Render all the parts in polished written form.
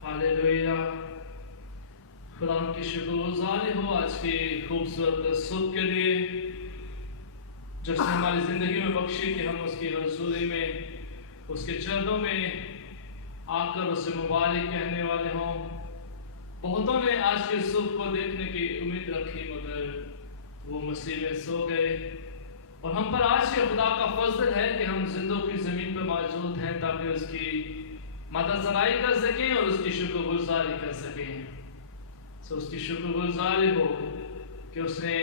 Hallelujah. खुदा की शुक्रगुजारी हो आज की खूबसूरत सुबह के लिए जो उसने हमारी ज़िंदगी में बख्शी कि हम उसकी रसूली में उसके चरणों में आकर उसे मुबारक कहने वाले हों। बहुतों ने आज के सुबह को देखने की उम्मीद रखी मगर वो मसीह में सो गए और हम पर आज के खुदा का फजल है कि हम जिंदों की ज़मीन पर मौजूद हैं ताकि उसकी मददसराई कर सकें और उसकी शुक्रगुजारी कर सकें। सो उसकी शुक्रगुजारी हो कि उसने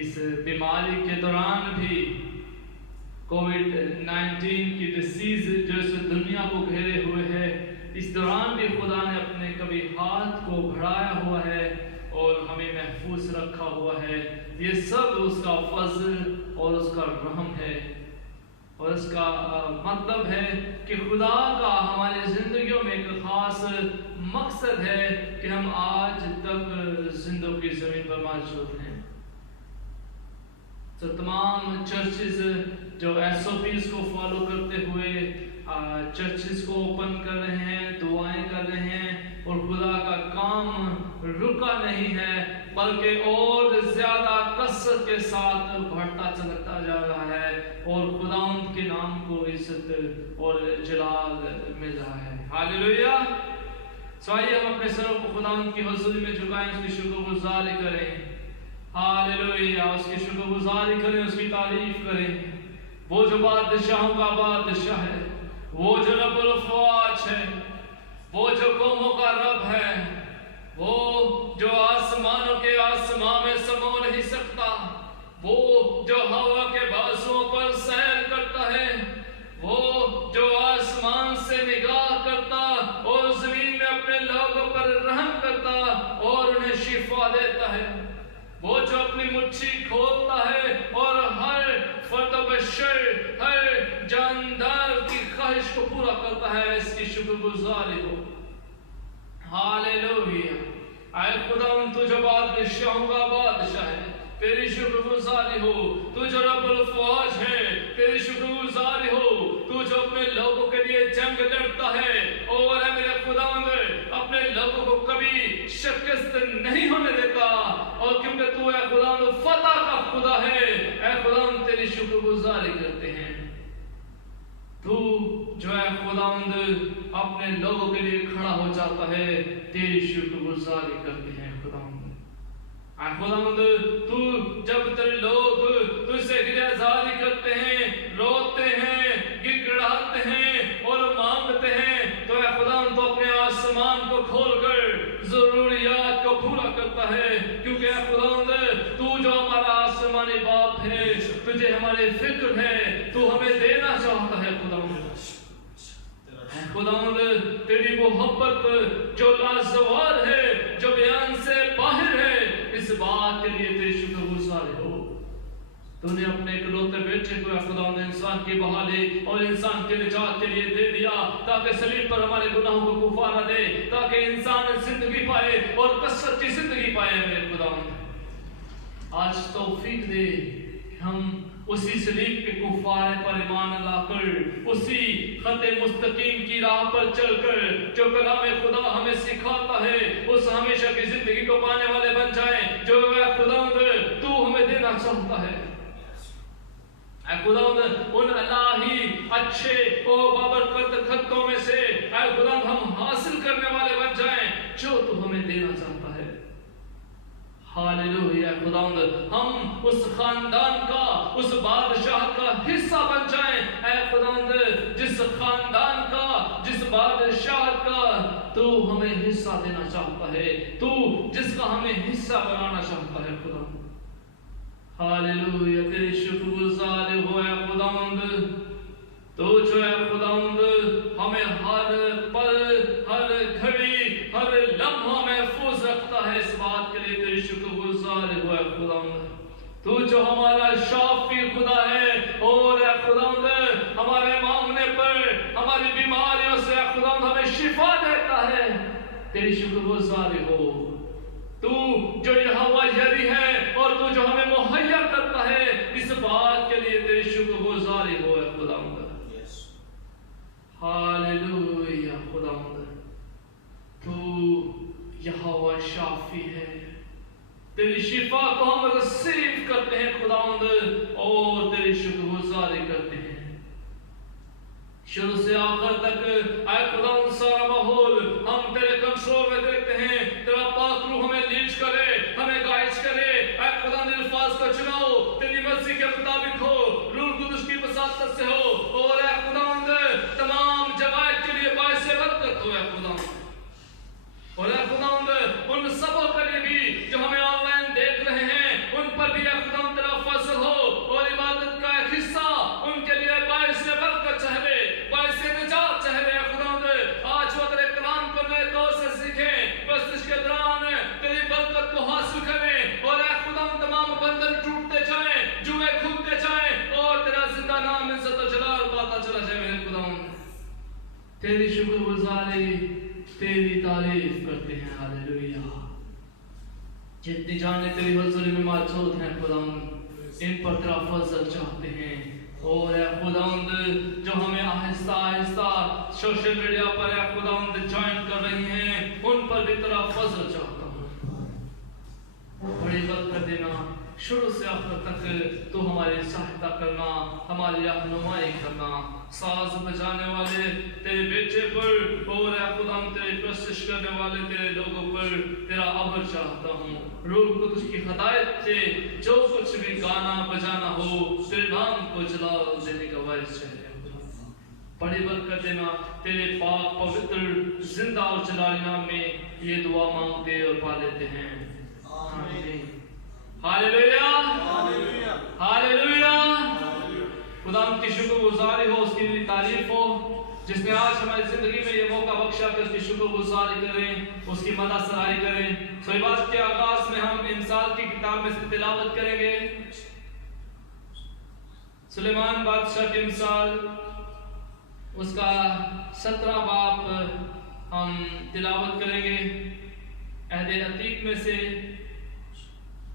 इस बीमारी के दौरान भी कोविड-19 की डिसीज जो इस दुनिया को घेरे हुए है, इस दौरान भी खुदा ने अपने कभी हाथ को बढ़ाया हुआ है और हमें महफूज रखा हुआ है। ये सब उसका फजल और उसका रहम है और इसका मतलब है कि खुदा का हमारी जिंदगियों में एक खास मकसद है कि हम आज तक जिंदों की जमीन पर मौजूद हैं। तो तमाम चर्चेस जो SOPs को फॉलो करते हुए चर्चेस को ओपन कर रहे हैं, दुआएं कर रहे हैं और खुदा का काम रुका नहीं है बल्कि और ज्यादा कसरत के साथ बढ़ता चलता जा रहा है और खुदावंद के नाम को इज्जत और जलाल मिल रहा है। हालेलुया। सो आइए हम अपने सरों को खुदावंद की हुजूरी में झुकाएं, उसकी शुक्रगुजारी करें। हालेलुया। उसकी शुक्रगुजारी करें, उसकी तारीफ करें। वो जो बादशाहों का बादशाह है, वो जो रब्बुल फ़वाज है, वो जो कौमों का रब है, वो जो आसमानों के आसमां में समा नहीं सकता, वो जो हवा के बाजुओं पर सैर करता है, वो जो आसमान से निगाह करता और जमीन में अपने लोगों पर रहम करता और उन्हें शिफा देता है, वो जो अपनी मुट्ठी खोलता है और हर फर्द बशर, हर जानदार की ख्वाहिश को पूरा करता है, इसकी शुक्रगुजारी हो। हालेलुया। आए खुदावंद तू जो बादशाहों का बादशाह है, तेरी शुक्रगुजारी हो। तू जो रब्बुल फ़वाज है, तेरी शुक्रगुजारी हो। तू जो अपने लोगों के लिए जंग लड़ता है और है मेरे खुदावंद अपने लोगों को कभी शिकस्त नहीं होने देता और क्योंकि तू है खुदावंद फतह का खुदा है, ऐ खुदावंद तेरी शुक्रगुजारी करते हैं। तू जो है खुदावंद अपने लोगों के लिए खड़ा हो जाता है, तेरी शुक्रगुजारी करते हैं खुदावंद। खुदावंद तू जब तेरे लोग तुझसे गिरज़ारी करते हैं, रोते हैं, गिड़गिड़ाते हैं और मांगते हैं, तो ऐ खुदावंद तो अपने आसमान को खोलकर जरूरियात को पूरा करता है, क्योंकि ऐ खुदावंद तू जो हमारा आसमानी बाप है, तुझे हमारी फिक्र है, तू हमें देना चाहता है खुदावंद। खुदावंद तेरी मोहब्बत जो लाजवाब है, जो बयान से बाहर है, इस बात के लिए तेरी शुक्रगुजार हो। तूने अपने इकलौते बेटे को खुदावंद इंसान की बहाली और इंसान के निजात के लिए दे दिया ताकि सलीब पर हमारे गुनाहों को कुफारा दे, ताकि इंसान जिंदगी पाए और कसरत की जिंदगी पाए। मेरे खुदावंद आज तौफीक दे कि हम उसी सलीब के कुफारे पर ईमान लाकर, उसी खते मुस्तकीम की राह पर चलकर जो कलाम खुदा हमें सिखाता है, उस हमेशा की जिंदगी को पाने वाले बन जाएं जो खुदावंद तू हमें देना चाहता है। खुदावंद उन इलाही अच्छे और बाबरकत खतों में से खुदावंद हम हासिल करने वाले बन जाएं जो तू हमें देना चाहता है। हालेलुया खुदावंद, हम उस खानदान का, उस बादशाह का हिस्सा बन जाएं ऐ खुदावंद, जिस खानदान का, जिस बादशाह का तू हमें हिस्सा देना चाहता है, तू जिसका हमें हिस्सा बनाना चाहता है खुदावंद। हालेलुया, तेरे शुक्रगुजार हो ऐ खुदावंद, तो जो है खुदावंद हमें हर पल, हर घड़ी, हर लम्हा महफूज रखता है। इस बात के लिए तेरी शुक्रगुजार हो ऐ खुदावंद, तू जो हमारा शाफी खुदा है और ऐ खुदावंद हमारे मांगने पर, हमारी बीमारियों से ऐ खुदावंद हमें शिफा देता है। तेरी शुक्रगुजार हो, तू जो यहोवा यरी है और तू जो हमें मुहैया करता है, इस बात के लिए तेरी शुक्रगुजारी हो ऐ खुदावंद। हालेलुया खुदावंद, तू यहोवा शाफी है, तेरी शिफा को हम रिसीव करते हैं खुदावंद और तेरी शुक्रगुजारी करते हैं। शुरू से आखिर तक आए खुदावंद सारा माहौल हम तेरे कंट्रोल में देखते हैं। तेरा पाक रूह हमें लीड करे, हमें गाइड करे। आए खुदावंद अल्फाज का चुनाव तेरी मर्जी के मुताबिक हो, रूह कुदस की वसातत से हो और आए खुदावंद तमाम जमात के लिए बाइस बरकत हो। आए खुदावंद और आए खुदावंद उन सबों के लिए भी जो हमें ऑनलाइन देख रहे हैं, उन पर भी आए खुदावंद तेरा फजल हो और इबादत का एक हिस्सा उनके लिए बाइस बरकत चाहे, बाइस निजात चाहे। खुदावंद आज वो तेरे कलाम को नए तौर से सीखें, बस इसके दौरान तेरी बरकत को हासिल करें और ऐ खुदावंद तमाम बंधन टूटते जाएं, जुए खुलते जाएं और तेरा जिंदा नाम इज्जत और जलाल पाता चला जाए। मेरे खुदावंद तेरी शुक्रगुजारी, तेरी तारीफ करते हैं। हालेलुया, जितनी जाने तेरी हुजूरी में मौजूद हैं खुदावंद, इन पर तेरा फजल चाहते हैं और ऐ खुदावंद जो हमें आहिस्ता आहिस्ता सोशल मीडिया पर ऐ खुदावंद ज्वाइन कर रही हैं, उन पर भी तेरा फजल चाहता हूँ। बड़ी बरकत देना, शुरू से आखिर तक तो हमारी सहायता करना, हमारी रहनुमाई करना। साज बजाने वाले तेरे बेटे पर और ऐ खुदावंद तेरी प्रशिश करने वाले तेरे लोगों पर तेरा अबर चाहता हूँ। रूह कुदस की हिदायत से जो कुछ भी गाना बजाना हो, तेरे नाम को जलाल देने का वायस है। बड़ी बरकत देना, तेरे पाक पवित्र जिंदा और जलाली नाम में ये दुआ मांगते और पा लेते हैं। आमीन। Hallelujah, hallelujah. खुदावंद की शुक्रगुजारी हो, उसकी भी तारीफ हो, जिसने आज हमारी जिंदगी में ये मौका बख्शा कि उसकी शुक्रगुजारी करें, उसकी मदद सराही करें। सो बात के आगाज में हम इंसाल की किताब में से तिलावत करेंगे। सुलेमान बादशाह की मिसाल, उसका 17 बाब हम तिलावत करेंगे। अहद अतीक में से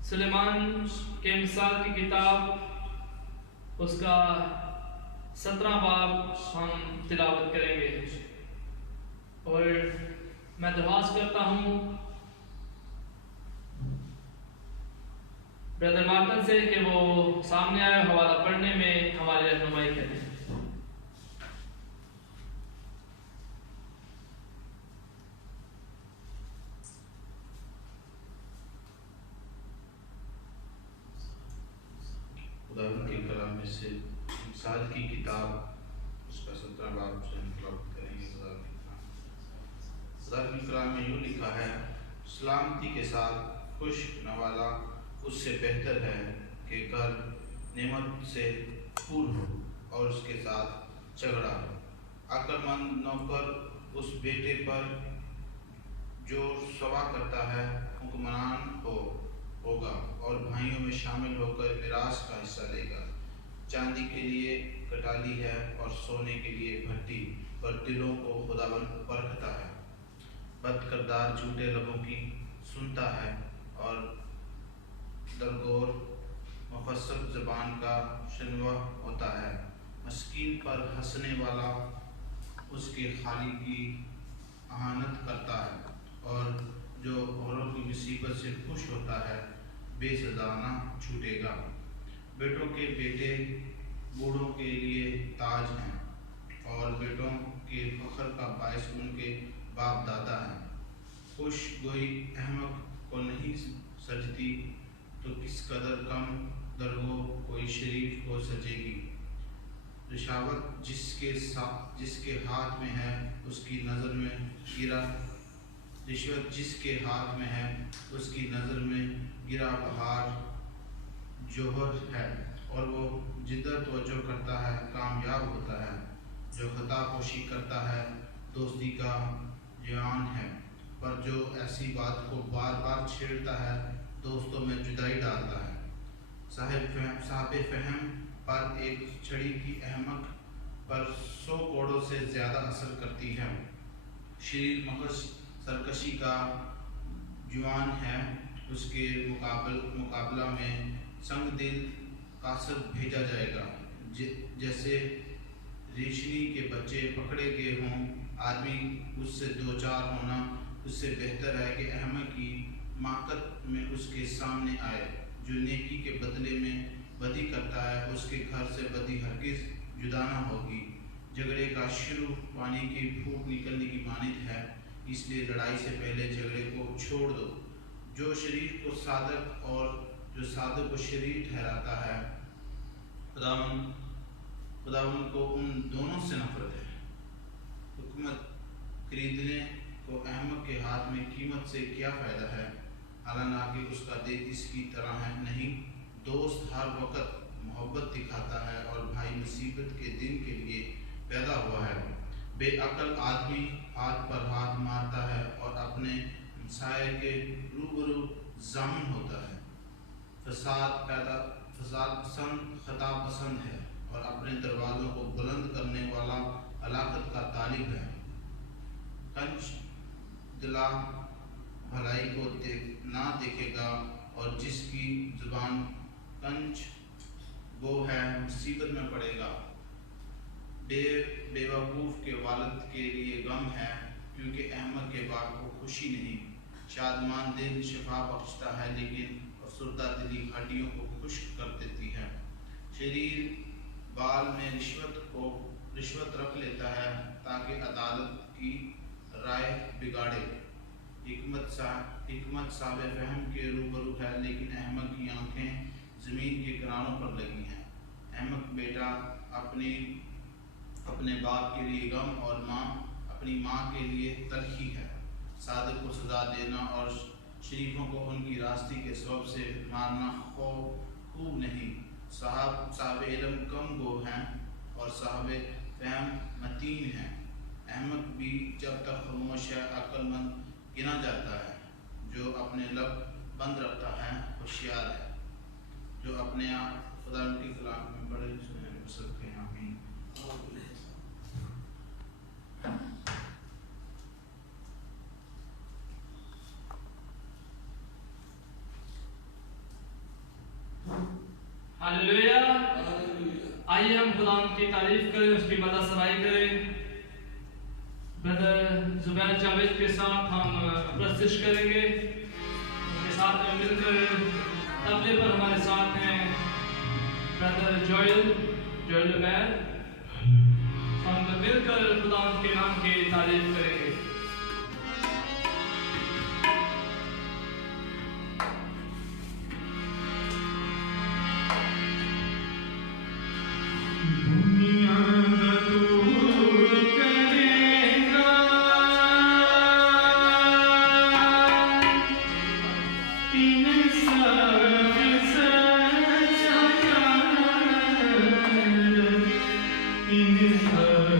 सुलेमान के मिसाल की किताब, उसका 17 बाब हम तिलावत करेंगे। और मैं दरख्वास्त करता हूँ ब्रदर मार्टन से कि वो सामने आए, हवाला पढ़ने में हमारी रहनुमाई करें। खुदावंद के कलाम में से इंसाल की किताब, उसका 17 बाब से हम तिलावत करेंगे। खुदा के कलाम में यूँ लिखा है, सलामती के साथ खुश नवाला उससे बेहतर है कि घर नेमत से फूल हो और उसके साथ झगड़ा हो। अक्लमंद नौकर उस बेटे पर जो सवा करता है हुक्मरान होगा और भाइयों में शामिल होकर मिरास का हिस्सा लेगा। चांदी के लिए कटाली है और सोने के लिए भट्टी, पर दिलों को खुदावंद परखता है। बदकिरदार झूठे लोगों की सुनता है और दरगोर मुफस्सल ज़बान का शनवा होता है। मस्कीन पर हंसने वाला उसके खाली की अहानत करता है, और जो औरों की मुसीबत से खुश होता है बेसज़ा न छूटेगा। बेटों के बेटे बूढ़ों के लिए ताज हैं, और बेटों के फ़ख्र का बायस उनके बाप दादा हैं। खुश गोई अहमक को नहीं सजती, तो किस कदर कम दरगो कोई शरीफ को सजेगी। रिश्वत जिसके हाथ में है उसकी नज़र में गिरा रिश्वत जिसके हाथ में है उसकी नज़र में गिरा बहार जोहर है, और वो जिद्दत तवज्जो करता है कामयाब होता है। जो खता पोशी करता है दोस्ती का जवान है, पर जो ऐसी बात को बार बार छेड़ता है दोस्तों में जुदाई डालता है। साहिब फहम पर एक छड़ी की अहमक पर 100 कोड़ों से ज़्यादा असर करती है। शरीर मगज सरकशी का जुआन है, उसके मुकाबला में संग दिल कासर भेजा जाएगा। जैसे रेशनी के बच्चे पकड़े गए हों, आदमी उससे दो चार होना उससे बेहतर है कि अहमक की माकत में उसके सामने आए। जो नेकी के बदले में बदी करता है उसके घर से बदी हरगिज़ जुदा न होगी। झगड़े का शुरू पानी की फूट निकलने की मानित है, इसलिए लड़ाई से पहले झगड़े को छोड़ दो। जो शरीर को सादक और जो सादक को शरीर ठहराता है, खुदावन को उन दोनों से नफरत है। हुकूमत खरीदने को अहमक के हाथ में कीमत से क्या फ़ायदा है, हालांकि उसका दिल इसकी तरह है नहीं। दोस्त हर वक्त मोहब्बत दिखाता है और भाई मुसीबत के दिन के लिए पैदा हुआ है। बेअक्ल आदमी हाथ पर हाथ मारता है और अपने हमसाये के रूबरू जामिन होता है। फसाद पसंद खता पसंद है और अपने दरवाज़ों को बुलंद करने वाला हलाकत का तालिब है। कंच दिला भलाई को ना देखेगा, और जिसकी जुबान कंच गो है मुसीबत में पड़ेगा। बेवकूफ़ के वालिद के लिए गम है, क्योंकि अहमक के बाप को खुशी नहीं। शादमान दिल शिफा बख्शता है, लेकिन अफसरदा दिली हड्डियों को खुश्क कर देती है। शरीर बाल में रिश्वत रख लेता है ताकि अदालत की राय बिगाड़े। हिकमत साबे फहम के रूबरू है, लेकिन अहमक की आंखें ज़मीन के किनारों पर लगी हैं। अहमक बेटा अपने बाप के लिए गम और अपनी माँ के लिए तलखी है। सादिक को सज़ा देना और शरीफों को उनकी रास्ते के सबब से मारना खूब नहीं। साहब इल्म कम गो हैं और साहब फहम मतीन हैं। अहमक भी जब तक खामोश है अक्लमंद गिना जाता है। जो अपने लब बंद रखता है होशियार है। जो अपने आप खुदा की कलाम में पढ़े सुने सकते हैं। आमीन। हालेलुया। आइए हम खुदा की तारीफ करें, उसकी मदद सराई करें। ब्रदर जुबैर जावेद के साथ हम प्रस्तुत करेंगे। उनके साथ में मिलकर तबले पर हमारे साथ हैं ब्रदर जोएल जुबैर। हम मिलकर खुदा के नाम की तारीफ करेंगे। In his heart,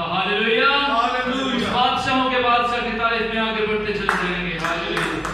सकता। हालेलुया। उस बादशाहों के बादशाह की तारीफ में आगे बढ़ते चले जाएंगे। हालेलुया।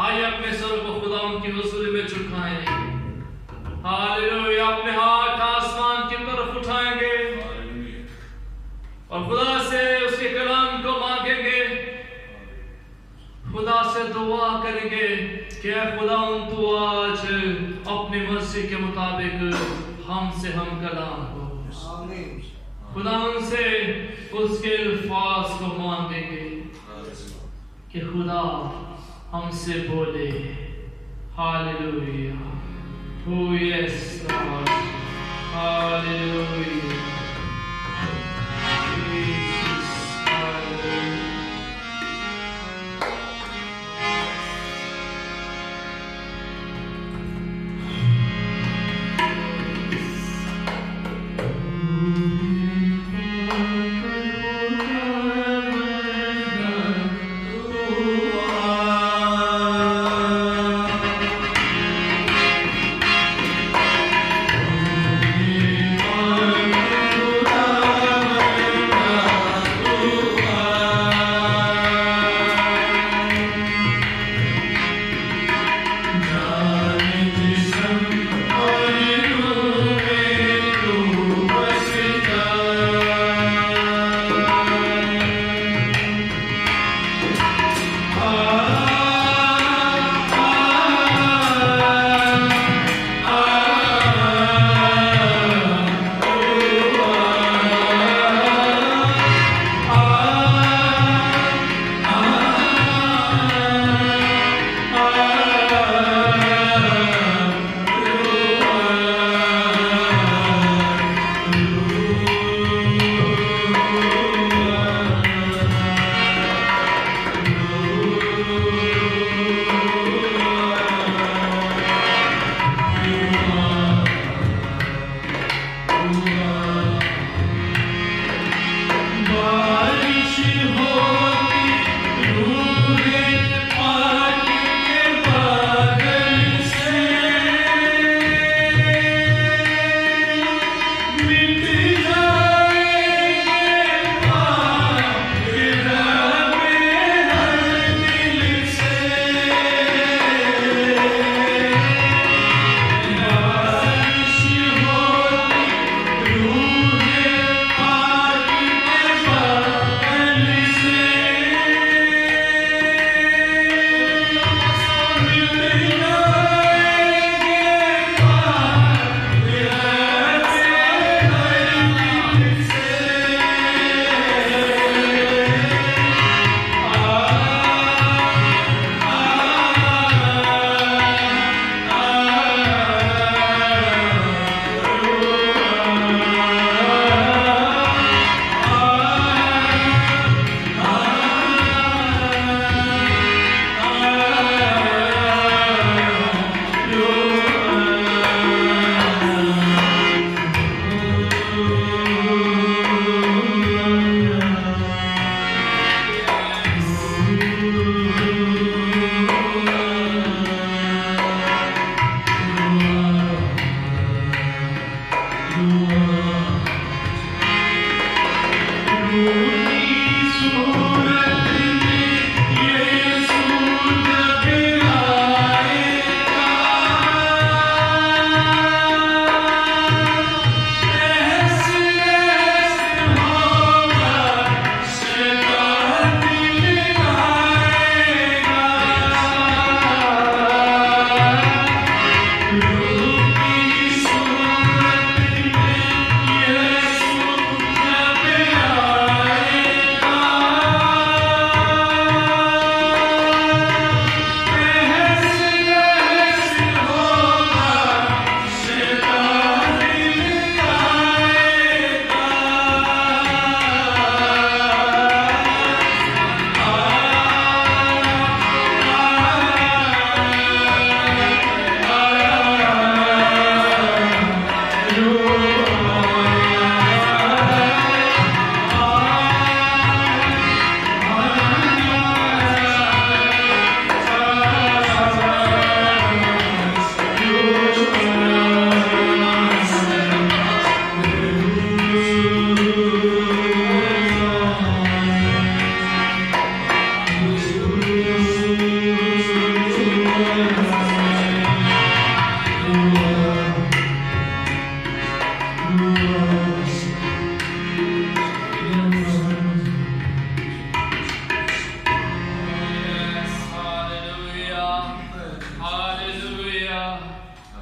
आइए अपने सर को खुदा उनकी हुजूरी में झुकाएं। हालेलुया। अपने हाथ आसमान की तरफ उठाएंगे और खुदा से उसके कलाम को मांगेंगे, खुदा से दुआ करेंगे कि खुदा तू आज अपनी मर्जी के मुताबिक हमसे हम कलाम हो। खुदा उनसे उसके अल्फाज को मांगेंगे कि खुदा हमसे बोले। Hallelujah. Oh yes, Lord. Hallelujah. Jesus, hallelujah. Oh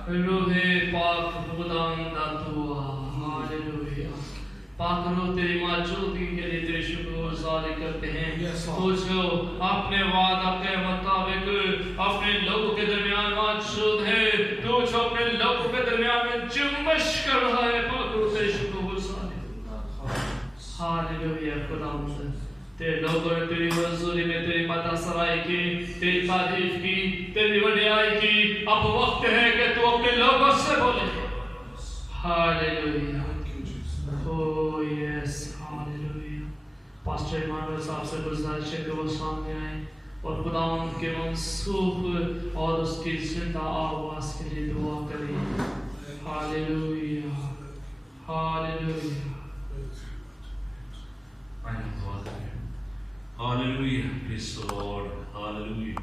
रूहे पाक खुदाम दातुआ हालेलुया। पाक रूह तेरी मौजूदगी के लिए तेरे शुक्रगुजारी करते हैं। तुझको अपने वादा के मुताबिक अपने लोगों के दरमियान मौजूद है। तू जो अपने लोगों के दरमियान में जुम्मश कर रहा है, पाक रूह तेरे शुक्रगुजारी हालेलुया। खुदाम तेरे लोगों ने तेरी हज़ूरी में तेरी मदद सराई की, तेरी तारीफ की, तेरी वडियाई की। अब वक्त है कि तू अपने लोगों से बोले hallelujah. Oh yes, hallelujah. Pastor Emmanuel साहब से गुजारिश है कि वो सामने आए और खुदावंद के मंसूख और उसकी जिंदा आवाज के लिए दुआ करें। Hallelujah hallelujah. Hallelujah, praise the Lord, hallelujah.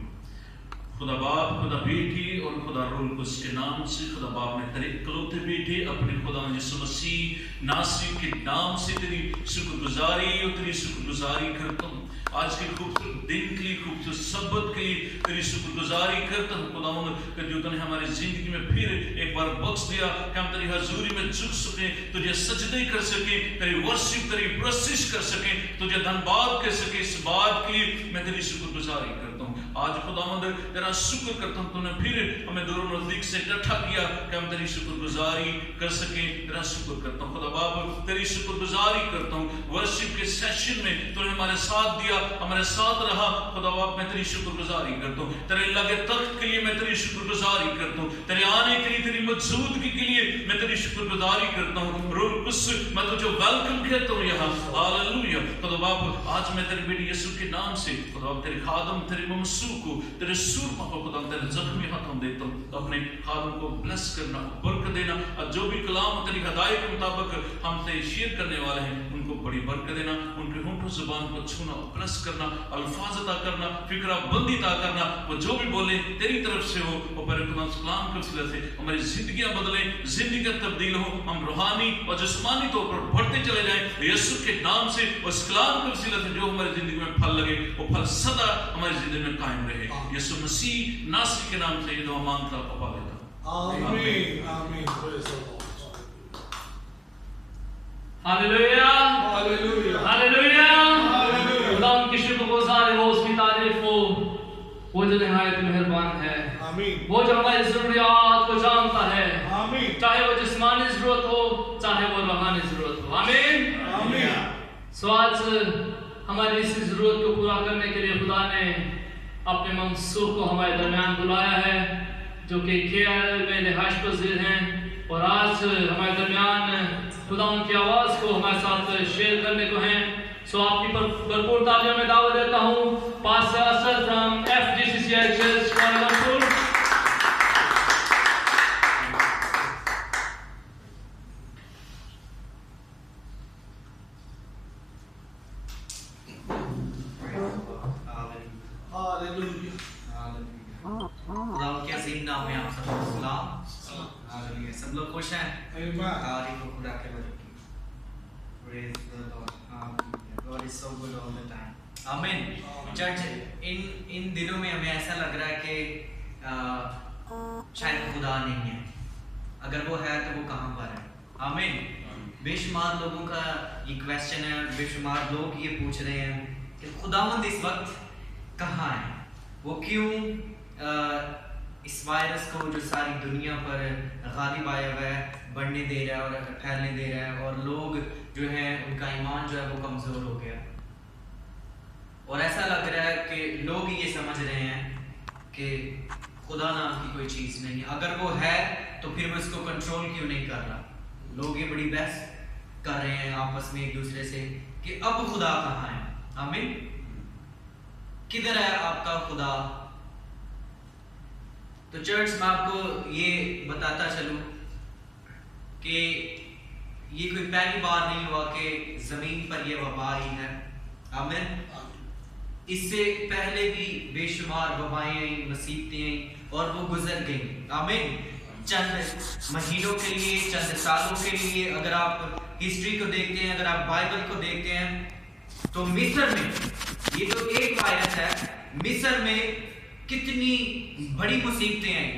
खुदा बाप, खुदा बेटी और खुदा रूह कुद्दूस के नाम से खुदा बाप ने तेरे इकलौते बेटे अपने खुदा यीशु मसीह नासरी के नाम से तेरी शुक्रगुजारी और तेरी शुक्रगुजारी करता हूँ। आज के खूबसूरत दिन के लिए, खूबसूरत सब्बत के लिए तेरी शुक्रगुजारी करता हूँ खुदावंद कि जो तूने हमारी जिंदगी में फिर एक बार बख्श दिया कि हम तेरी हजूरी में झुक सके, तुझे सजदे कर सके, तेरी वर्शिप, तेरी प्रशिश कर सके, तुझे धन्यवाद कर सके। इस बात के लिए मैं तेरी शुक्रगुजारी करता हूँ। आज खुदावंद तेरा शुक्र करता हूँ, तूने फिर हमें दूर नजदीक से इकट्ठा किया कि हम तेरी शुक्रगुजारी कर सके। तेरा शुक्र करता हूँ खुदा बाप, तेरी शुक्रगुजारी करता हूँ। वर्शिप के सेशन में तूने हमारे साथ दिया, हमारे साथ रहा खुदा बाप, मैं तेरी शुक्रगुजारी करता हूँ। तेरे लगे तख्त के लिए मैं तेरी शुक्रगुजारी करता हूँ। तेरे आने के लिए, तेरी मौजूदगी के लिए लिए मैं तेरी शुक्रगुजारी करता हूँ। रूह कुछ मैं तुझे वेलकम कहता हूँ यहाँ। हालेलुया। खुदा बाप आज मैं तेरे बेटे यीशु के नाम से खुदा बाप तेरे खादम तेरे ममसू को तेरे सूरमा को खुदा तेरे जख्मी हाथों देता हूँ। अपने खादम को ब्लेस करना, बरकत देना, और जो भी कलाम तेरी हदायत के मुताबिक हमसे शेयर करने वाले हैं उनको बड़ी बरकत देना, उनके होंठों जुबान को छूना, ब्लेस करना, अल्फाज अता करना, फिक्रा बंदी अता करना, वो जो भी बोले तेरी तरफ से हो वो पर कलाम के वसीले से हमारी जिंदगियां बदले, जिंदगी तब्दील हो, हम रूहानी और जिस्मानी तौर पर बढ़ते चले जाएं यीशु के नाम से। उस कलाम के वसीले से जो हमारी जिंदगी में फल लगे वो फल सदा हमारी जिंदगी में कायम रहे। यीशु मसीह नासरी के नाम से ये दुआ मांगता और पा लेता। आमीन आमीन। Praise the Lord. Hallelujah hallelujah hallelujah. Hallelujah. खुदा उनकी शुक्रगुजार हो, उसकी तारीफ हो, वो जो निहायत मेहरबान है, आमीन वो जो हमारी जरूरियात को जानता है, आमीन चाहे वो जिस्मानी जरूरत हो चाहे वो रूहानी जरूरत हो। आमीन आमीन। सो आज हमारी इस जरूरत को पूरा करने के लिए खुदा ने अपने मंसूख को हमारे दरमियान बुलाया है जो कि केएल में रिहाइश पजीर हैं, और आज हमारे दरमियान खुदा उनकी आवाज़ को हमारे साथ शेयर करने को हैं। सो आपकी भरपूर तालियों में दावत देता हूँ pastor Asad from FGCCI church Kuala Lumpur. Hallelujah. खुदा के अजीम नाम में आप सबको सलाम। हालेलुया। सब लोग खुश हैं? आमीन। तारीफ हो खुदा के वजह की। Praise the Lord. Hallelujah. God is so good all the time. आमीन। चर्च इन दिनों में हमें ऐसा लग रहा है कि शायद खुदा नहीं है। अगर वो है तो वो कहाँ पर है? आमीन। बेशुमार लोगों का ये क्वेश्चन है, बेशुमार लोग ये पूछ रहे हैं कि खुदावंद इस वक्त कहाँ है? वो क्यों इस वायरस को जो सारी दुनिया पर गालिब आया हुआ है बढ़ने दे रहा है और फैलने दे रहा है, और लोग जो है उनका ईमान जो है वो कमज़ोर हो गया, और ऐसा लग रहा है कि लोग ये समझ रहे हैं कि खुदा नाम की कोई चीज़ नहीं है। अगर वो है तो फिर वो इसको कंट्रोल क्यों नहीं कर रहा? लोग ये बड़ी बहस कर रहे हैं आपस में एक दूसरे से कि अब खुदा कहाँ है? आमीन। किधर है आपका खुदा? तो चर्च में आपको ये बताता चलूं कि ये कोई पहली बार नहीं हुआ कि जमीन पर यह वबा आई है। आमीन। इससे पहले भी बेशुमार वबाएं आई, मुसीबतें आई, और वो गुजर गई। आमीन। चंद महीनों के लिए, चंद सालों के लिए अगर आप हिस्ट्री को देखते हैं, अगर आप बाइबल को देखते हैं, तो मिस्र में ये तो एक वायरस है, मिस्र में कितनी बड़ी मुसीबतें आई,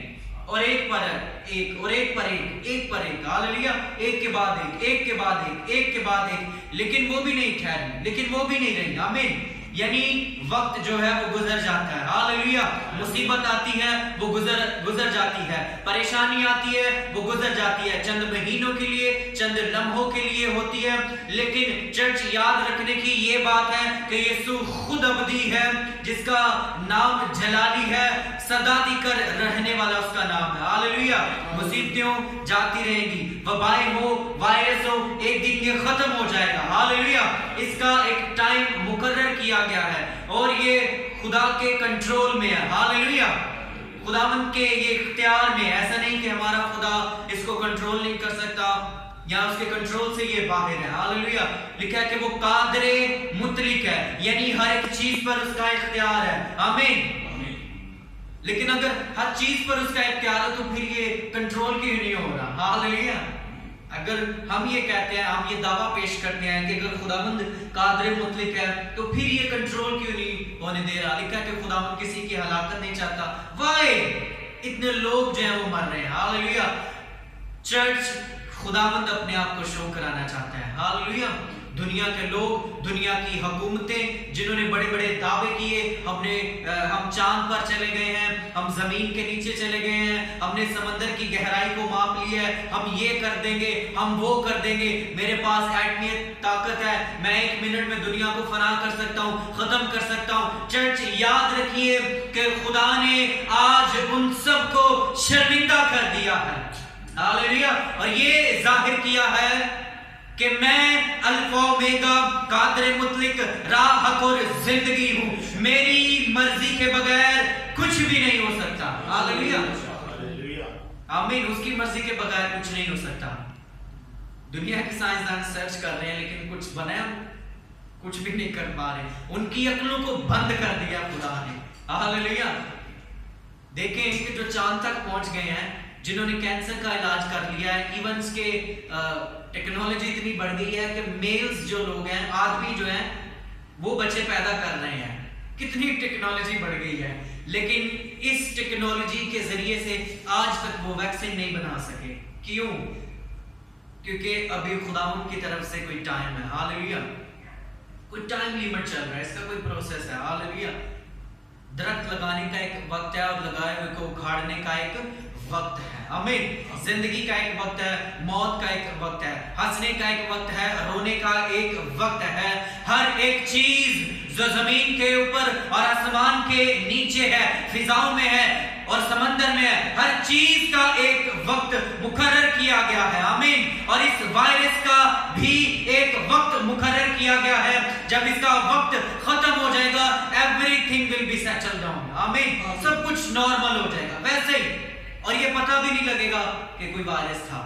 और एक पर एक और एक पर एक। हालेलुया। एक के बाद एक, एक के बाद एक, एक के बाद एक, लेकिन वो भी नहीं ठहरी, लेकिन वो भी नहीं रही। आमीन। यानी वक्त जो है वो गुजर जाता है। हालेलुया। मुसीबत आती है वो गुजर जाती है, परेशानी आती है वो गुजर जाती है, चंद महीनों के लिए, चंद लम्हों के लिए होती है, लेकिन चर्च याद रखने की ये बात है कि यीशु खुद अबदी है, जिसका नाम जलाली है, सदा कर रहने वाला उसका नाम है। हालेलुया। मुसीबतें जाती रहेंगी, वबाएं हो, वायरस हो, एक दिन ये खत्म हो जाएगा। हालेलुया। इसका एक टाइम मुकर्रर किया गया है और ये खुदा के कंट्रोल में है। हालेलुया। खुदावंद के ये इख्तियार में, ऐसा नहीं कि हमारा खुदा इसको कंट्रोल नहीं कर सकता या उसके कंट्रोल से ये बाहर है। हालेलुया। लिखा है कि वो कादरे मुतलिक है, यानी हर एक चीज पर उसका इख्तियार है। आमीन। लेकिन अगर हर चीज पर उसका इख्तियार है तो फिर ये कंट्रोल क्यों नहीं हो रहा? हालेलुया। अगर हम ये कहते हैं, हम ये दावा पेश करते हैं कि अगर खुदावंद कादरे मुतलिक है तो फिर ये कंट्रोल क्यों नहीं होने दे रहा? लिखा है कि खुदावंद किसी की हलाकत नहीं चाहता, वाए इतने लोग जो हैं वो मर रहे हैं। हालेलुया। चर्च खुदावंद अपने आप को शो कराना चाहता है। हालेलुया। दुनिया के लोग, दुनिया की हुकूमतें जिन्होंने बड़े बड़े दावे किए, हम चांद पर चले गए हैं, हम जमीन के नीचे चले गए हैं, हमने समंदर की गहराई को माप लिया है, हम ये कर देंगे, हम वो कर देंगे, मेरे पास एटमी ताकत है, मैं 1 मिनट में दुनिया को फना कर सकता हूँ, खत्म कर सकता हूँ। चर्च याद रखिए कि खुदा ने आज उन सबको शर्मिंदा कर दिया है। हालेलुया। और ये जाहिर किया है कि मैं अल्फा ओमेगा कादर मुतलिक राह हक और जिंदगी हूं, मेरी मर्जी के बगैर कुछ भी नहीं हो सकता। हालेलुया, आमीन। उसकी मर्जी के बगैर कुछ नहीं हो सकता। दुनिया के साइंसदान सर्च कर रहे हैं लेकिन कुछ बनाया कुछ भी नहीं कर पा रहे, उनकी अक्लों को बंद कर दिया खुदा ने। हालेलुया। देखें कि जो चांद तक पहुंच गए हैं, जिन्होंने कैंसर का इलाज कर लिया है, इवन के टेक्नोलॉजी इतनी बढ़ गई है कि मेल्स जो लोग हैं, आदमी जो हैं, वो बच्चे पैदा कर रहे हैं। कितनी टेक्नोलॉजी बढ़ गई है, लेकिन इस टेक्नोलॉजी के जरिए से आज तक वो वैक्सीन नहीं बना सके। क्यों? क्योंकि अभी खुदावंद की तरफ से कोई टाइम है। हालेलुया। कोई टाइम लिमिट चल रहा है, इसका कोई प्रोसेस है। हालेलुया। दरख्त लगाने का एक वक्त है और लगाए हुए को उखाड़ने का एक वक्त है। आमीन। जिंदगी का एक वक्त है, मौत का एक वक्त है, हंसने का एक वक्त है, रोने का एक वक्त है। हर एक चीज जो जमीन के ऊपर और आसमान के नीचे है, फिजाओं में है और समंदर में है, हर चीज का एक वक्त मुकर्रर किया गया है। आमीन। और इस वायरस का भी एक वक्त मुकर्रर किया गया है। जब इसका वक्त खत्म हो जाएगा, everything will be settle down. आमीन। सब कुछ नॉर्मल हो जाएगा वैसे ही, और ये पता भी नहीं लगेगा कि कोई वायरस था।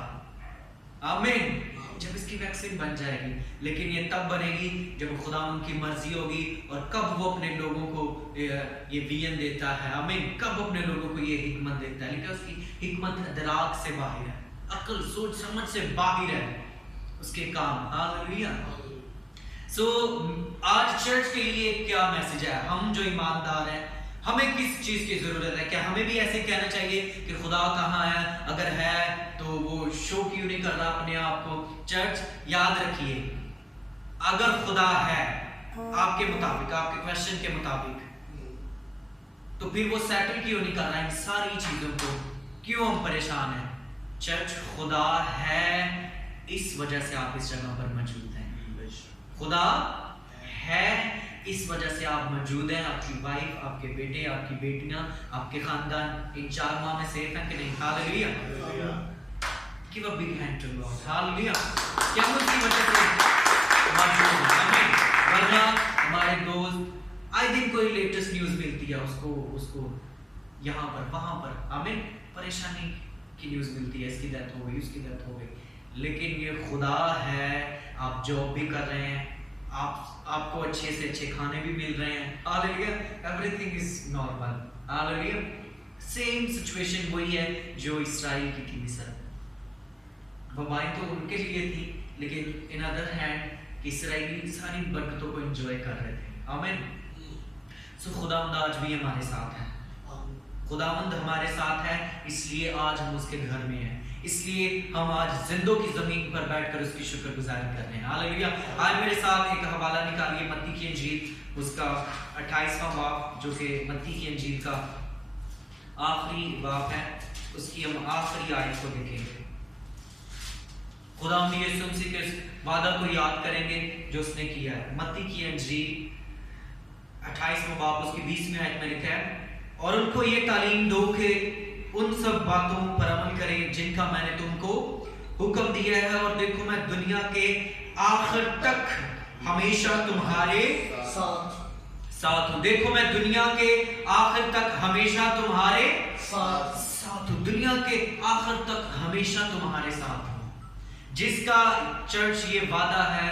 आमीन। जब इसकी वैक्सीन बन जाएगी, लेकिन ये तब बनेगी जब खुदावंद की मर्जी होगी और कब वो अपने लोगों को ये विजन देता है। आमीन। कब अपने लोगों को ये हिकमत देता है, लेकिन उसकी हिकमत इदराक से बाहर है, अक्ल सोच समझ से बाहर है उसके काम। हालेलुया। सो आज चर्च के लिए क्या मैसेज है? हम जो ईमानदार हैं, हमें किस चीज की जरूरत है? क्या हमें भी ऐसे कहना चाहिए कि खुदा कहाँ है? अगर है तो वो शो क्यों नहीं कर रहा अपने आप को? चर्च, याद रखिए, अगर खुदा है आपके मुताबिक, आपके क्वेश्चन के मुताबिक, तो फिर वो सेटल क्यों नहीं कर रहा इन सारी चीजों को? क्यों हम परेशान हैं? चर्च, खुदा है, इस वजह से आप इस जगह पर मौजूद हैं। खुदा है, इस वजह से आप मौजूद हैं। आपकी वाइफ, आपके बेटे, आपकी बेटियां, आपके खानदान इन 4 माह में सेफ हैं कि नहीं? Hallelujah. Give a big hand to God. Hallelujah. क्या उसकी वजह से मौजूद हैं? आमीन। वरना हमारे दोस्त आए दिन कोई लेटेस्ट न्यूज़ मिलती है, उसको यहाँ पर वहाँ पर, आमीन, परेशानी की न्यूज़ मिलती है, इसकी डेथ हो गई, उसकी डेथ हो गई। लेकिन ये खुदा है, आप जॉब भी कर रहे हैं, आपको अच्छे से अच्छे खाने भी मिल रहे हैं। Hallelujah. Everything is normal. Hallelujah. Same situation वही है जो इस्राएल की थी मिस्र। वबाएं तो उनके लिए थी, लेकिन इन अदर हैंड इस्राएली सारी बरकतों को एंजॉय कर रहे थे। आमीन। सो खुदावंद आज भी हमारे साथ है। खुदावंद हमारे साथ है, इसलिए आज हम उसके घर में हैं, इसलिए हम आज जिंदों की जमीन पर बैठकर उसकी शुक्रगुजारी कर रहे हैं। हालेलुया। आज मेरे साथ एक हवाला निकालिए, मत्ती की इंजील, उसका 28वां बाब, जो कि मत्ती की इंजील का आखिरी बाब है, उसकी हम आखिरी आयत को देखेंगे। खुदा हम यीशु मसीह के वादा को याद करेंगे जो उसने किया है। मत्ती की इंजील 28वां बाब, उसकी 20वीं आयत में लिखा है, और उनको ये तालीम दो कि उन सब बातों पर अमल करें जिनका मैंने तुमको हुक्म दिया है, और देखो मैं दुनिया के आखिर तक हमेशा तुम्हारे साथ हूं। देखो मैं दुनिया के आखिर तक हमेशा तुम्हारे साथ हूं। दुनिया के आखिर तक हमेशा तुम्हारे साथ हूं। जिसका चर्च ये वादा है,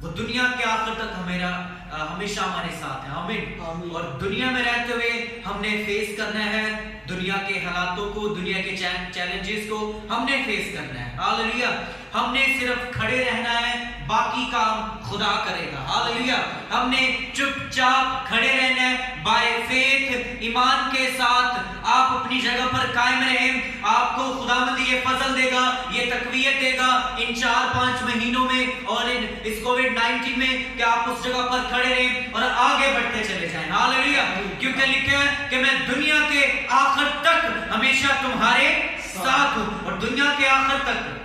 वो दुनिया के आखिर तक हमेशा हमारे साथ है। आमीन। और दुनिया में रहते हुए हमने फेस करना है दुनिया के हालातों को, दुनिया के चैलेंजेस को हमने फेस करना है। हालेलुया। हमने सिर्फ खड़े रहना है, बाकी काम खुदा करेगा। हालेलुया। हमने चुपचाप खड़े रहना है, बाय फेथ, ईमान के साथ आप अपनी जगह पर कायम रहें। आपको खुदावंद ये फजल देगा, ये तकवीयत देगा इन 4-5 महीनों में और इस कोविड-19 में कि आप उस जगह पर खड़े रहें और आगे बढ़ते चले जाएं। हालेलुया। क्योंकि लिखा है कि मैं दुनिया के आखिर तक हमेशा तुम्हारे साथ हूं। और दुनिया के आखिर तक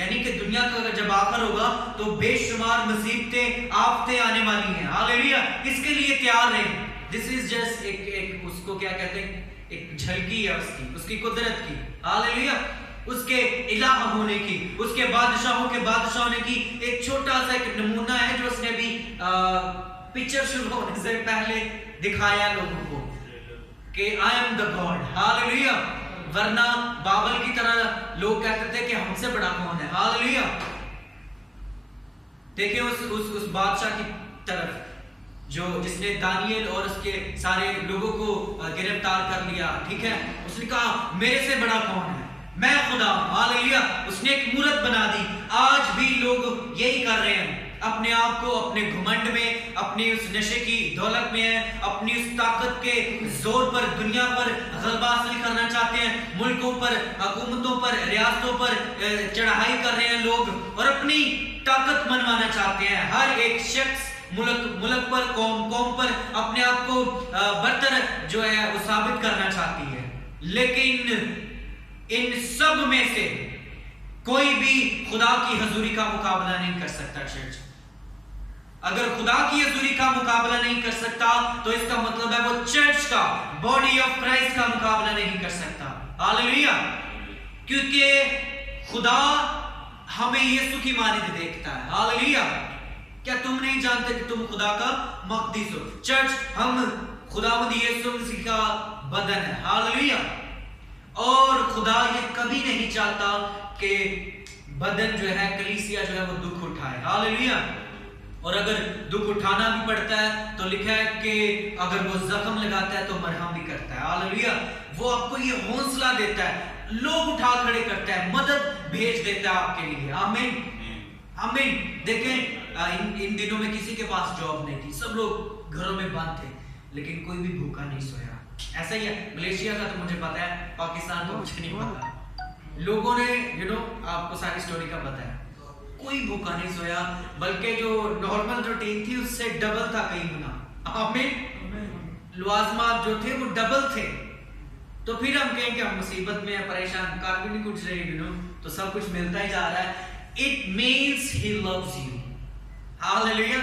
यानी कि दुनिया का अगर जब आखिर होगा तो बेशुमार मुसीबतें, आफतें आने वाली हैं। हालेलुया। इसके लिए तैयार रहें। दिस इज जस्ट एक उसको क्या कहते हैं, एक झलकी है उसकी कुदरत की। हालेलुया। उसके इलाह होने की, उसके बादशाहों के बादशाह होने की एक छोटा सा एक नमूना है जो उसने भी पिक्चर शुरू होने से पहले दिखाया लोगों को कि I am the God. Hallelujah. वरना बाबल की तरह लोग कहते थे कि हमसे बड़ा कौन है। हालेलुया। देखिए उस बादशाह की तरफ जिसने दानियल और उसके सारे लोगों को गिरफ्तार कर लिया, ठीक है, उसने कहा मेरे से बड़ा कौन है, मैं खुदा हूं। हालेलुया। उसने एक मूरत बना दी। आज भी लोग यही कर रहे हैं, अपने आप को अपने घमंड में, अपनी उस नशे की दौलत में है, अपनी उस ताकत के जोर पर दुनिया पर गलबा हासिल करना चाहते हैं, मुल्कों पर, हुकूमतों पर, रियासतों पर चढ़ाई कर रहे हैं लोग और अपनी ताकत मनवाना चाहते हैं। हर एक शख्स मुल्क पर, कौम पर अपने आप को बरतर जो है वो साबित करना चाहती है। लेकिन इन सब में से कोई भी खुदा की हजूरी का मुकाबला नहीं कर सकता। चर्च अगर खुदा की हजूरी का मुकाबला नहीं कर सकता तो इसका मतलब है वो चर्च का, बॉडी ऑफ क्राइस्ट का मुकाबला नहीं कर सकता। हालेलुया। क्योंकि खुदा हमें यीशु की मानद देखता है। हालेलुया। क्या तुम नहीं जानते कि तुम खुदा का मकदीस हो? चर्च, हम खुदावंद यीशु मसीह का बदन है। हालेलुया। और खुदा ये कभी नहीं चाहता कि बदन जो है, कलीसिया जो है वो दुख उठाए। हालेलुया। और अगर दुख उठाना भी पड़ता है तो लिखा है कि अगर वो जख्म लगाता है तो मरहम भी करता है। हालेलुया। वो आपको ये हौसला देता है, लोग उठा खड़े करता है, मदद भेज देता है आपके लिए। आमीन। आमीन। देखें इन दिनों में किसी के पास जॉब नहीं थी, सब लोग घरों में बंद थे, लेकिन कोई भी भूखा नहीं सोया। ऐसा ही है। मलेशिया का तो मुझे पता है, पाकिस्तान का मुझे नहीं पता। लोगों ने आपको सारी स्टोरी का पता है, कोई भूखा नहीं सोया, बल्कि जो नॉर्मल रूटीन थी उससे डबल था कई गुना। आमीन। लवाजमात जो थे वो डबल थे। तो फिर हम कहें कि हम मुसीबत में है, परेशान, कार भी नहीं कुछ रही, तो सब कुछ मिलता ही जा रहा है। It means he loves you. Hallelujah.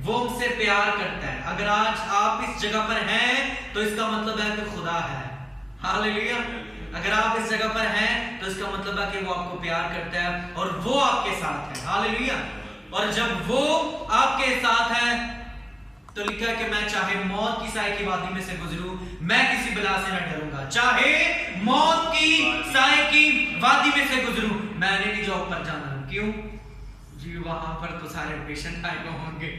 वो हमसे प्यार करता है। अगर आज आप इस जगह पर हैं तो इसका मतलब है कि खुदा है। हालेलुया। अगर आप इस जगह पर हैं तो इसका मतलब है कि वो आपको प्यार करता है और वो आपके साथ है। हालेलुया। और जब वो आपके साथ है तो लिखा है कि मैं चाहे मौत की साए की वादी में से गुजरूं, मैं किसी बला से न डरूंगा। चाहे मौत की साए की वादी में से गुजरूं, मैंने भी जॉब पर जाना हूं। क्यों जी? वहां पर तो सारे पेशेंट आए होंगे,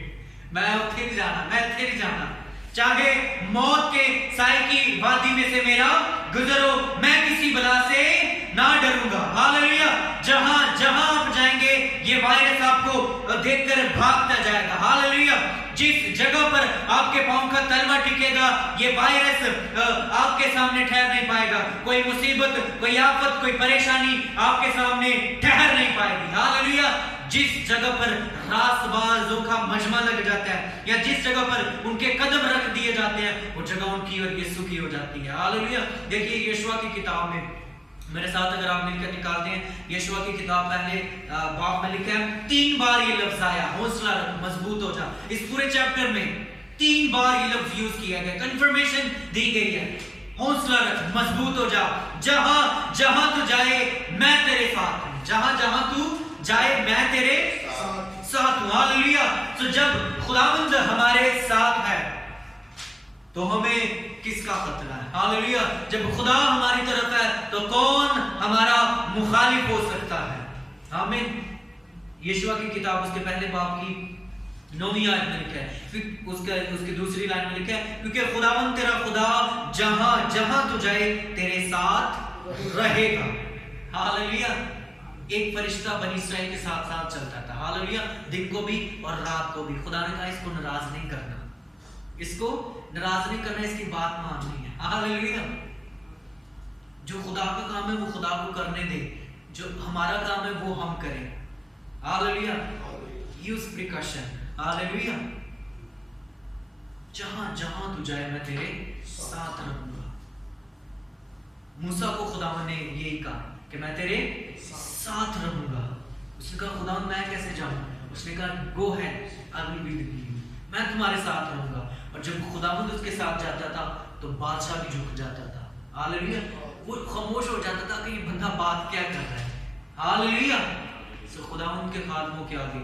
मैं उठे नहीं जाना, मैं उठे नहीं जाना। चाहे मौत के साए की वादी में से मेरा गुजरो, मैं किसी बला से ना डरूंगा। हालेलुया। जहां जहां आप जाएंगे ये वायरस आपको देखकर भागता जाएगा। हालेलुया। जिस जगह पर आपके पांव का तलवा टिकेगा ये वायरस आपके सामने ठहर नहीं पाएगा। कोई मुसीबत, कोई आफत, कोई परेशानी आपके सामने ठहर नहीं पाएगी। हालेलुया। जिस जगह पर रासबाजों का मजमा लग जाता है या जिस जगह पर उनके कदम रख दिए जाते हैं वो जगह उनकी और यीशु की हो जाती है। हालेलुया। देखिए यहोशुआ की किताब में, मेरे साथ अगर आप मिलकर निकालते हैं, यहोशुआ की किताब पहले बाब में लिखा है 3 बार ये लफ्ज आया, हौसला रख, मजबूत हो जा। इस पूरे चैप्टर में 3 बार ये लफ्ज यूज किया गया, कंफर्मेशन दी गई है, हौसला रख, मजबूत हो जा। जहां जहां तू जाए मैं तेरे साथ हूं। जहां जहां तू जाए मैं तेरे साथ हूं। हालेलुया। तो जब खुदावंद हमारे साथ है तो हमें किसका खतरा है? हालेलुया। जब खुदा हमारी तरफ है तो कौन हमारा मुखालिफ हो सकता है? आमीन। यहोशुआ की किताब उसके पहले बाब की 9वीं आयत में लिखा है, फिर उसके दूसरी लाइन में लिखा है, क्योंकि खुदावंद तेरा खुदा जहां जहां तू जाए तेरे साथ रहेगा। हालेलुया। एक फरिश्ता बनी इस्राएल के साथ साथ चलता था। हालेलुया। दिन को भी और रात को भी। खुदा ने कहा इसको नाराज नहीं करना, इसको नाराज नहीं करना, इसकी बात माननी है। हालेलुया। जो खुदा का काम है वो खुदा को करने दे, जो हमारा काम है वो हम करें। हालेलुया। Use precaution. हालेलुया। जहां जहां तू जाए मैं तेरे साथ रहूंगा। मूसा को खुदा ने यही कहा कि मैं तेरे साथ रहूंगा। उसने कहा खुदा मैं कैसे जाऊं? उसने कहा गो है, I will be with you, मैं तुम्हारे साथ रहूंगा। और जब खुदावंद उसके साथ जाता था तो बादशाह भी झुक जाता था। हालेलुया। वो खामोश हो जाता था कि ये बंदा बात क्या कर रहा है। हालेलुया। सो खुदावंद के खादमों के आगे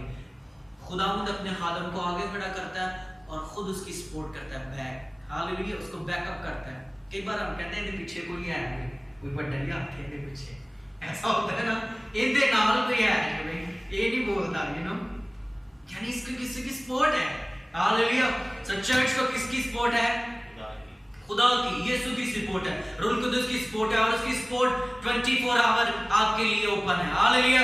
खुदावंद अपने खादम को आगे खड़ा करता है और खुद उसकी सपोर्ट करता है, बैक। हालेलुया, उसको बैकअप करता है। कई बार हम कहते हैं पीछे कोई है, कोई बड्डा हाथ है पीछे, ऐसा होता है ना, इनके नाल कोई है भाई, ये नहीं बोलता, यानी इसको किसी की सपोर्ट है। हालेलुया। सो चर्च को किसकी सपोर्ट है? खुदा की, यीशु की सपोर्ट है, रूह कुदस की सपोर्ट है, और उसकी सपोर्ट 24 आवर आपके लिए ओपन है। हालेलुया।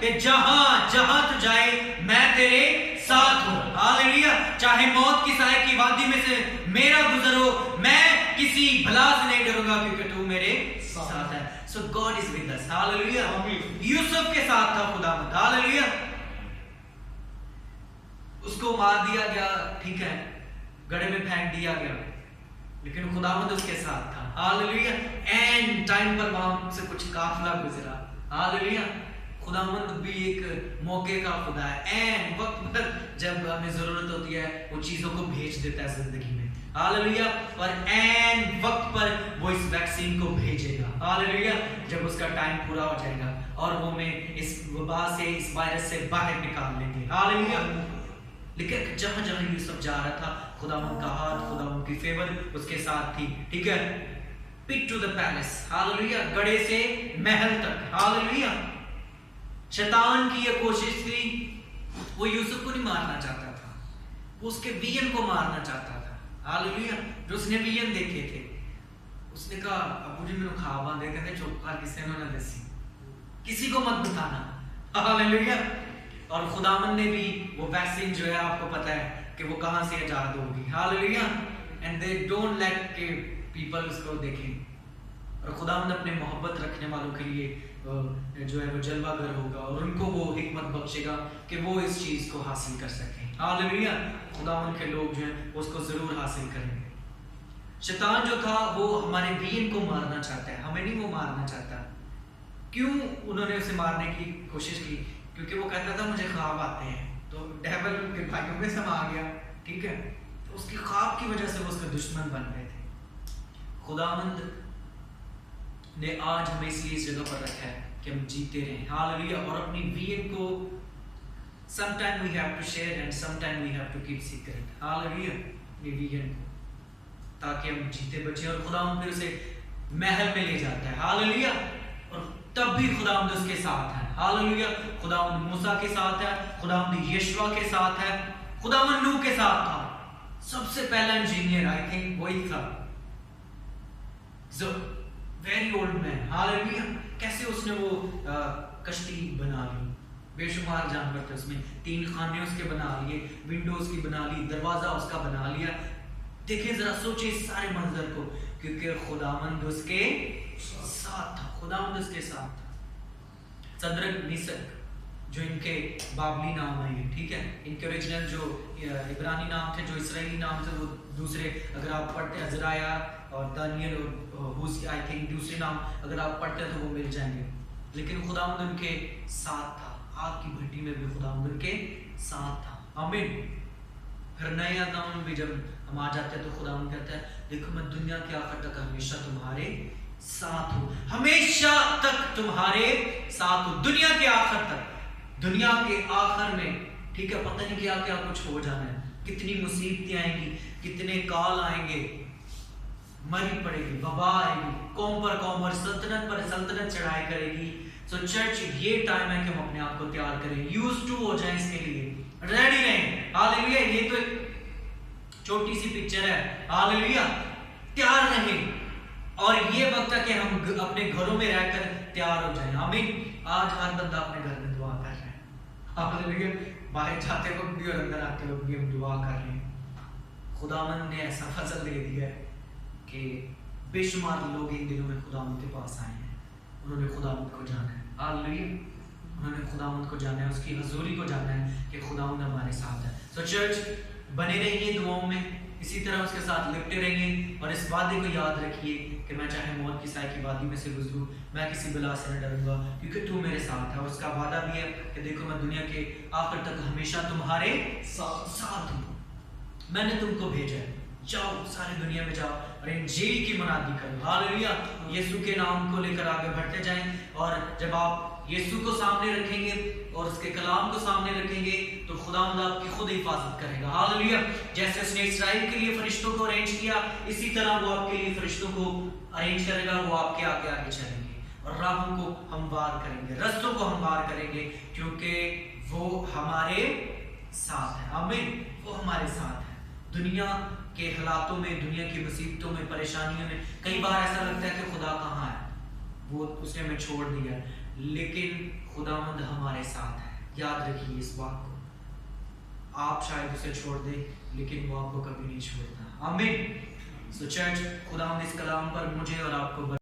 कि जहां जहां तू जाए मैं तेरे साथ हूं। हालेलुया। चाहे मौत की साए की वादी में से मेरा गुजर हो, मैं किसी भला से नहीं डरूंगा क्योंकि तू मेरे साथ है। So God is with us. Hallelujah. Yusuf के साथ था खुदावंद। हालेलुया। उसको मार दिया गया, ठीक है, गड्ढे में फेंक दिया गया, लेकिन खुदावंद उसके साथ था। हालेलुया। एंड टाइम पर वहां से कुछ काफिला गुजरा। हालेलुया। खुदावंद भी एक मौके का खुदा है। एंड वक्त पर जब हमें जरूरत होती है वो चीजों को भेज देता है जिंदगी में। हालेलुया। और एंड वक्त पर वो इस वैक्सीन को भेजेगा। हालेलुया। जब उसका टाइम पूरा हो जाएगा और वो हमें इस वबा से, इस वायरस से बाहर निकाल लेंगे। हालेलुया। लेकिन जहां जहां यूसुफ जा रहा था खुदावंद का हाथ, खुदावंद की फेवर उसके साथ थी, ठीक है। Pit to the palace. Hallelujah. गड़े से महल तक। हालेलुया। शैतान की ये कोशिश थी, वो यूसुफ को नहीं मारना चाहता था, वो उसके विजन को मारना चाहता था। हालेलुया। जो उसने विजन देखे थे, उसने कहा अबू जी मैंने ख्वाब आंदे, कहते चुप कर, किसी ने ना दसी, किसी को मत बताना। हालेलुया। और खुदावंद ने भी वो वैक्सीन जो है, आपको पता है कि वो कहां से आजाद होगी। Hallelujah. And they don't let के पीपल उसको देखें। और खुदावंद अपने मोहब्बत रखने वालों के लिए जो है वो जलवागर होगा और उनको वो हिकमत बख्शेगा कि वो इस चीज को हासिल कर सकें। हालेलुया। खुदावंद के लोग जो हैं उसको जरूर हासिल करेंगे। शैतान जो था वो हमारे दीन को मारना चाहता है, हमें नहीं वो मारना चाहता। क्यों उन्होंने उसे मारने की कोशिश की? क्योंकि वो कहता था मुझे ख्वाब आते हैं, तो डेविल के भाइयों में समा गया, ठीक है। तो उसकी ख्वाब की वजह से वो उसके दुश्मन बन गए थे। खुदावंद ने आज हमें इसलिए इस जगह पर रखा है कि हम जीते रहें। हालेलुया। और अपनी विजन को sometime we have to share and sometime we have to keep secret. Hallelujah. अपनी विजन को, ताकि हम जीते बचे। और खुदावंद फिर उसे महल में ले जाता है। हालेलुया। और तब भी खुदावंद उसके साथ है। हालेलुया। खुदावंद मूसा के साथ है, खुदावंद यीशुआ के साथ है, खुदावंद नूह के साथ था। सबसे पहला इंजीनियर आई थिंक वही था, वेरी ओल्ड मैन। हालेलुया। कैसे उसने वो कश्ती बना ली, बेशुमार जानवर थे उसमें, 3 खाने उसके बना लिए, विंडो उसकी बना ली, दरवाजा उसका बना लिया। देखिए जरा सोचिए इस सारे मंजर को, क्योंकि खुदावंद उसके साथ था। खुदावंद उसके साथ था। सदरक मिसक जो इनके बाबली नाम है ये, ठीक है, इनके ओरिजिनल जो इब्रानी नाम थे, जो इसराइली नाम थे, वो दूसरे अगर आप पढ़ते हैं अज़राया और दानियल और हूस, आई थिंक दूसरे नाम अगर आप पढ़ते हैं तो वो मिल जाएंगे। लेकिन खुदावंद उनके साथ था। आग की भट्टी में भी खुदावंद उनके साथ था। आमीन। फिर नए आदम में भी जब हम आ जाते हैं तो खुदावंद कहता है देखो मैं दुनिया के आखिर तक हमेशा तुम्हारे साथ हूँ, हमेशा तक तुम्हारे साथ हूँ, दुनिया के आखिर तक। दुनिया के आखिर में, ठीक है, पता नहीं क्या क्या कुछ हो जाना है, कितनी मुसीबतें आएंगी, कितने काल आएंगे, मरी पड़ेगी, वबा आएगी, कौम पर सल्तनत पर सल्तनत चढ़ाई करेगी। सो चर्च ये टाइम है कि हम अपने आप को तैयार करें, यूज्ड टू हो जाएं इसके लिए, रेडी रहें। हालेलुया। ये तो एक छोटी सी पिक्चर है। हालेलुया। तैयार रहें। और ये वक्त है कि हम अपने घरों में रहकर तैयार हो जाएं। आमीन। आज हर बंदा अपने घर में दुआ कर रहा है। हालेलुया। बाहर जाते वक्त भी और अंदर आते वक्त भी हम दुआ कर रहे हैं। खुदावंद ने ऐसा फजल दे दिया है कि बेशुमार लोग इन दिनों में खुदावंद के पास आए हैं, उन्होंने खुदावंद को जाना है। हालेलुया। उन्होंने खुदावंद को जाना है, उसकी हजूरी को जाना है कि खुदावंद हमारे साथ है। सो चर्च बने रहिए दुआओं में, इसी तरह उसके साथ लिपटे रहिए और इस वादे को याद रखिए कि मैं चाहे मौत की साए की वादी में से गुजरूं, मैं किसी बला से न डरूंगा क्योंकि तू मेरे साथ है। और उसका वादा भी है कि देखो मैं दुनिया के आखिर तक हमेशा तुम्हारे साथ हूँ, मैंने तुमको भेजा है। जाओ सारी दुनिया में जाओ और इंजील की मुनादी करो। हालेलुया। यीशु के नाम को लेकर आगे बढ़ते जाएं, और जब आप यीशु को सामने रखेंगे और उसके कलाम को सामने रखेंगे तो खुदावंद आपकी खुद हिफाजत करेगा। हालेलुया। जैसे उसने इस्राएल के लिए फरिश्तों को अरेंज किया, इसी तरह वो आपके लिए फरिश्तों को अरेंज करेगा। वो आपके आगे आगे चलेंगे और राहों को हमवार करेंगे, रस्तों को हमवार करेंगे, क्योंकि वो हमारे साथ है। आमीन। वो हमारे साथ है। दुनिया के हालातों में, दुनिया की मुसीबतों में, परेशानियों में कई बार ऐसा लगता है कि खुदा कहाँ है, वो उसने हमें छोड़ दिया, लेकिन खुदावंद हमारे साथ है। याद रखिए इस बात को। आप शायद उसे छोड़ दे, लेकिन वो आपको कभी नहीं छोड़ता। आमीन। सो चर्च, खुदावंद इस कलाम पर मुझे और आपको